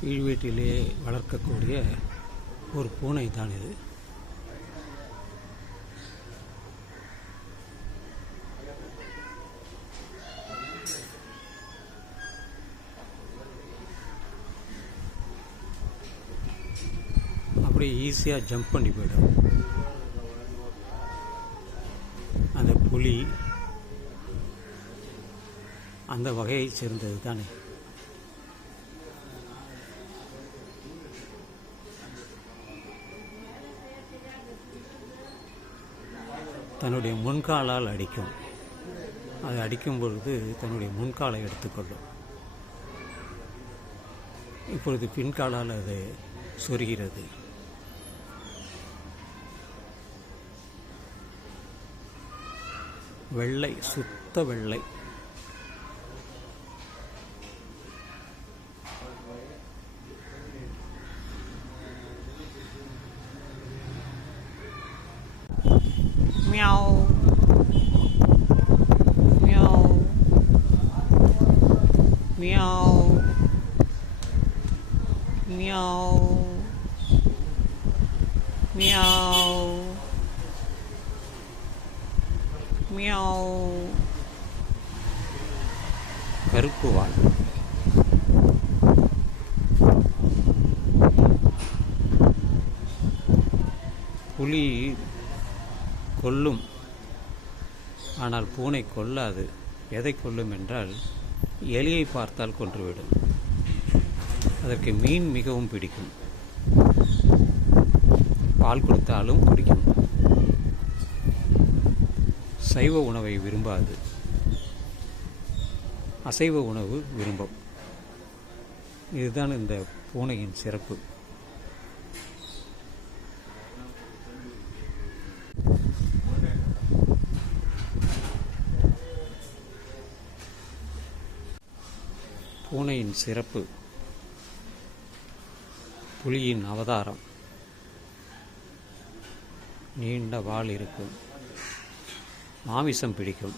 கீழ் வீட்டிலே வளர்க்கக்கூடிய ஒரு பூனை தான் இது. அப்படியே ஈஸியாக ஜம்ப் பண்ணி போயிடும். அந்த புலி அந்த வகையை சேர்ந்தது தானே. தன்னுடைய முன்காலால் அடிக்கும். அது அடிக்கும் பொழுது தன்னுடைய முன்காலை எடுத்துக்கொள்ளும். இப்பொழுது பின்காலால் அது சொருகிறது. வெள்ளை, சுத்த வெள்ளை. Meow. Meow. Meow. Meow. Meow. Meow. கருப்பு வால். புலி கொல்லும், ஆனால் பூனை கொல்லாது. எதை கொல்லும் என்றால் எலியை பார்த்தால் கொன்றுவிடும். அதற்கு மீன் மிகவும் பிடிக்கும். பால் கொடுத்தாலும் குடிக்கும். சைவ உணவை விரும்பாது, அசைவ உணவு விரும்பும். இதுதான் இந்த பூனையின் சிறப்பு. பூனையின் சிறப்பு புலியின் அவதாரம். நீண்ட வால் இருக்கும். மாமிசம் பிடிக்கும்.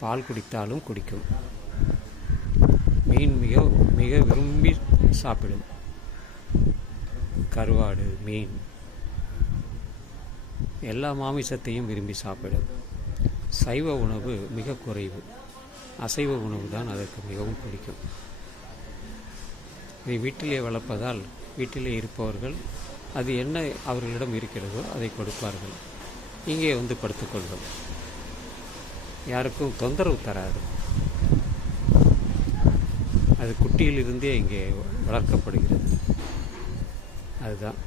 பால் குடித்தாலும் குடிக்கும். மீன் மிக மிக விரும்பி சாப்பிடும். கருவாடு, மீன், எல்லா மாமிசத்தையும் விரும்பி சாப்பிடும். சைவ உணவு மிக குறைவு. அசைவ உணவு தான் அதற்கு மிகவும் பிடிக்கும். இதை வீட்டிலே வளர்ப்பதால் வீட்டிலே இருப்பவர்கள் அது என்ன அவர்களிடம் இருக்கிறதோ அதை கொடுப்பார்கள். இங்கே வந்து படுத்துக்கொள்ளும். யாருக்கும் தொந்தரவு தராது. அது குட்டியிலிருந்தே இங்கே வளர்க்கப்படுகிறது. அதுதான்.